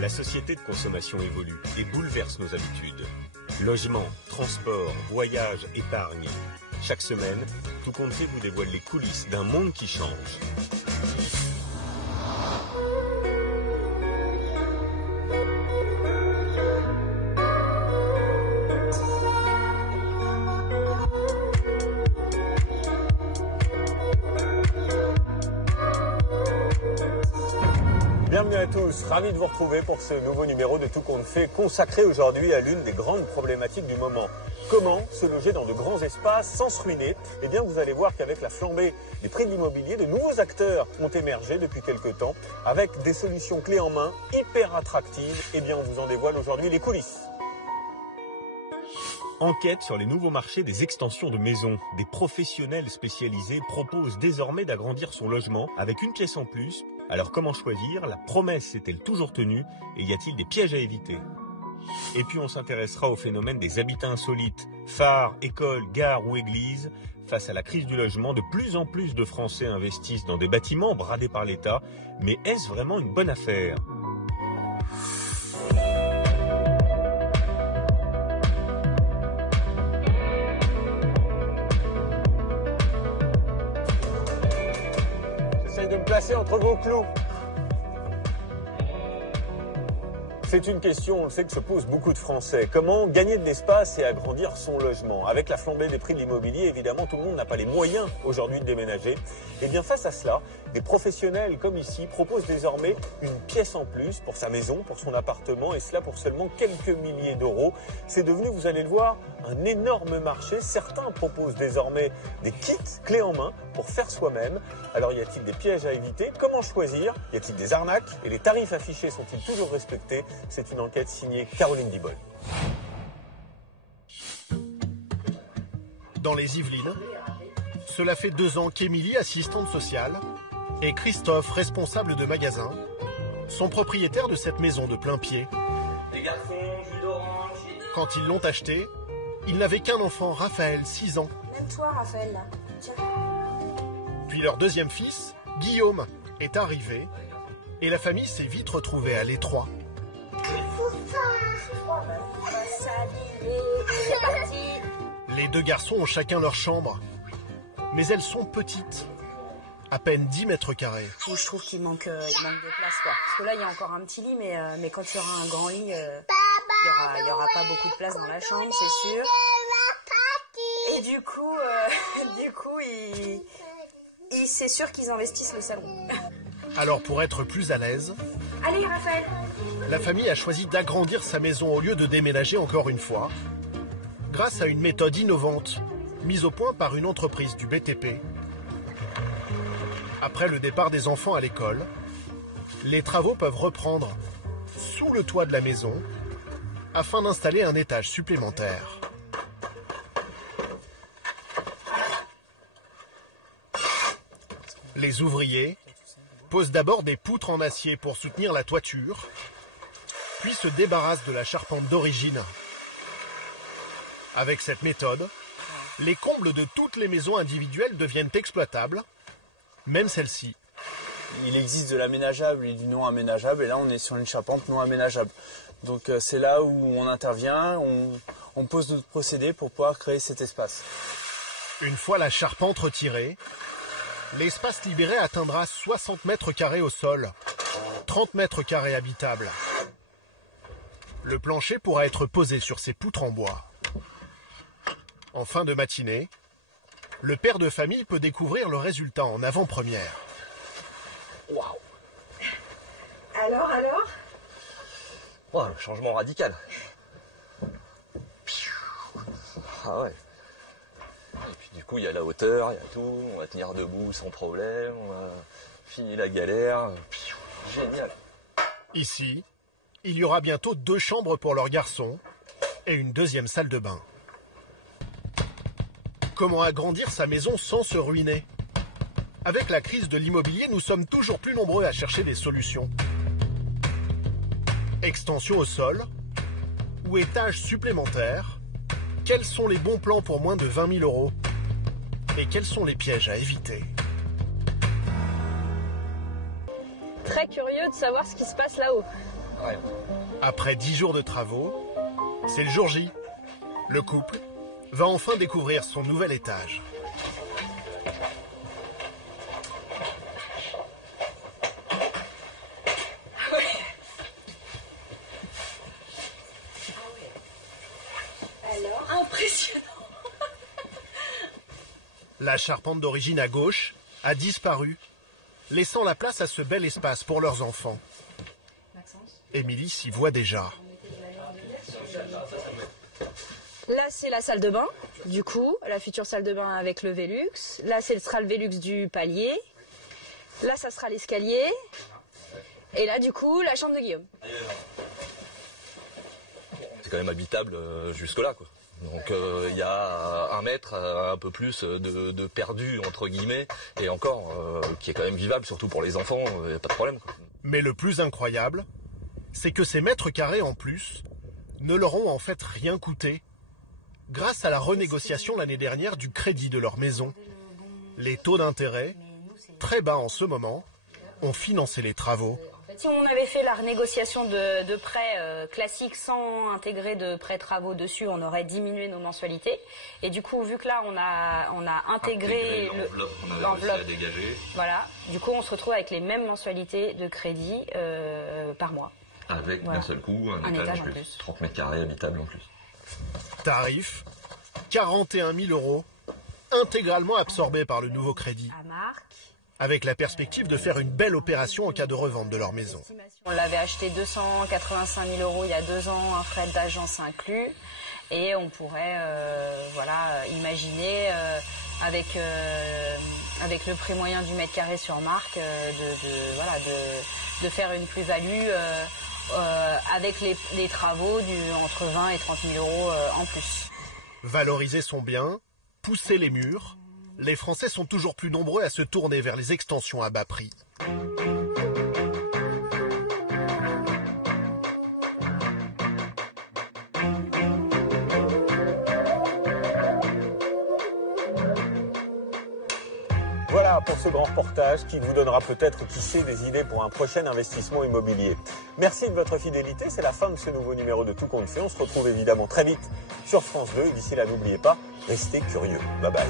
La société de consommation évolue et bouleverse nos habitudes. Logement, transport, voyage, épargne. Chaque semaine, Tout compte fait vous dévoile les coulisses d'un monde qui change. Bienvenue à tous, ravi de vous retrouver pour ce nouveau numéro de Tout compte fait, consacré aujourd'hui à l'une des grandes problématiques du moment. Comment se loger dans de grands espaces sans se ruiner? Eh bien, vous allez voir qu'avec la flambée des prix de l'immobilier, de nouveaux acteurs ont émergé depuis quelques temps, avec des solutions clés en main, hyper attractives. Eh bien, on vous en dévoile aujourd'hui les coulisses. Enquête sur les nouveaux marchés des extensions de maisons. Des professionnels spécialisés proposent désormais d'agrandir son logement avec une pièce en plus. Alors comment choisir? La promesse est-elle toujours tenue? Et y a-t-il des pièges à éviter? Et puis on s'intéressera au phénomène des habitats insolites. Phares, écoles, gares ou églises. Face à la crise du logement, de plus en plus de Français investissent dans des bâtiments bradés par l'État. Mais est-ce vraiment une bonne affaire? J'essaye de me placer entre vos clous. C'est une question, on le sait, que se posent beaucoup de Français. Comment gagner de l'espace et agrandir son logement? Avec la flambée des prix de l'immobilier, évidemment, tout le monde n'a pas les moyens aujourd'hui de déménager. Et bien face à cela, des professionnels comme ici proposent désormais une pièce en plus pour sa maison, pour son appartement, et cela pour seulement quelques milliers d'euros. C'est devenu, vous allez le voir, un énorme marché. Certains proposent désormais des kits clés en main pour faire soi-même. Alors y a-t-il des pièges à éviter? Comment choisir? Y a-t-il des arnaques? Et les tarifs affichés sont-ils toujours respectés? C'est une enquête signée Caroline Dibol. Dans les Yvelines, cela fait 2 ans qu'Émilie, assistante sociale, et Christophe, responsable de magasin, sont propriétaires de cette maison de plein pied. Les garçons, jus d'orange. Quand ils l'ont achetée, ils n'avaient qu'un enfant, Raphaël, 6 ans. Même toi, Raphaël, là. Tiens. Puis leur deuxième fils, Guillaume, est arrivé, et la famille s'est vite retrouvée à l'étroit. C'est parti. Les 2 garçons ont chacun leur chambre, mais elles sont petites, à peine 10 mètres carrés. Je trouve qu'il manque de place, quoi. Parce que là, il y a encore un petit lit, mais quand il y aura un grand lit, il y aura pas beaucoup de place dans la chambre, c'est sûr. Et du coup, c'est sûr qu'ils investissent le salon. Alors pour être plus à l'aise, Allez, Raphaël. la famille a choisi d'agrandir sa maison au lieu de déménager encore une fois, grâce à une méthode innovante, mise au point par une entreprise du BTP. Après le départ des enfants à l'école, les travaux peuvent reprendre sous le toit de la maison afin d'installer un étage supplémentaire. Les ouvriers posent d'abord des poutres en acier pour soutenir la toiture, puis se débarrassent de la charpente d'origine. Avec cette méthode, les combles de toutes les maisons individuelles deviennent exploitables, même celle-ci. Il existe de l'aménageable et du non aménageable, et là on est sur une charpente non aménageable. Donc c'est là où on intervient, on pose notre procédé pour pouvoir créer cet espace. Une fois la charpente retirée, l'espace libéré atteindra 60 mètres carrés au sol, 30 mètres carrés habitables. Le plancher pourra être posé sur ces poutres en bois. En fin de matinée, le père de famille peut découvrir le résultat en avant-première. Waouh. Alors Oh, un changement radical. Ah ouais. Et puis du coup, il y a la hauteur, il y a tout. On va tenir debout sans problème. On va finir la galère. Génial. Ici, il y aura bientôt 2 chambres pour leurs garçons et une deuxième salle de bain. Comment agrandir sa maison sans se ruiner? Avec la crise de l'immobilier, nous sommes toujours plus nombreux à chercher des solutions. Extension au sol ou étage supplémentaire? Quels sont les bons plans pour moins de 20 000 euros? Et quels sont les pièges à éviter? Très curieux de savoir ce qui se passe là-haut. Ouais. Après 10 jours de travaux, c'est le jour J. Le couple va enfin découvrir son nouvel étage. Alors, impressionnant. La charpente d'origine à gauche a disparu, laissant la place à ce bel espace pour leurs enfants. Émilie s'y voit déjà. Là, c'est la salle de bain, du coup, la future salle de bain avec le Velux. Là, ce sera le Velux du palier. Là, ça sera l'escalier. Et là, du coup, la chambre de Guillaume. C'est quand même habitable jusque-là, quoi. Donc il y a 1 mètre, un peu plus de perdu, entre guillemets, et encore, qui est quand même vivable, surtout pour les enfants, pas de problème, quoi. Mais le plus incroyable, c'est que ces mètres carrés en plus ne leur ont en fait rien coûté. Grâce à la renégociation l'année dernière du crédit de leur maison, les taux d'intérêt, très bas en ce moment, ont financé les travaux. Si on avait fait la renégociation de prêt classique sans intégrer de prêts travaux dessus, on aurait diminué nos mensualités. Et du coup, vu que là, on a intégré l'enveloppe, voilà, du coup, on se retrouve avec les mêmes mensualités de crédit par mois. Avec d'un seul coup un étage en plus. 30 mètres carrés habitable en plus. Tarif, 41 000 €, intégralement absorbés par le nouveau crédit, À Marc. avec la perspective de faire une belle opération en cas de revente de leur maison. On l'avait acheté 285 000 € il y a 2 ans, un frais d'agence inclus. Et on pourrait imaginer, avec le prix moyen du mètre carré sur Marc, de faire une plus-value avec les travaux entre 20 et 30 000 € en plus. Valoriser son bien, pousser les murs, les Français sont toujours plus nombreux à se tourner vers les extensions à bas prix. Voilà pour ce grand reportage qui vous donnera peut-être, qui sait, des idées pour un prochain investissement immobilier. Merci de votre fidélité, c'est la fin de ce nouveau numéro de Tout compte fait. On se retrouve évidemment très vite sur France 2 et d'ici là, n'oubliez pas, restez curieux. Bye bye.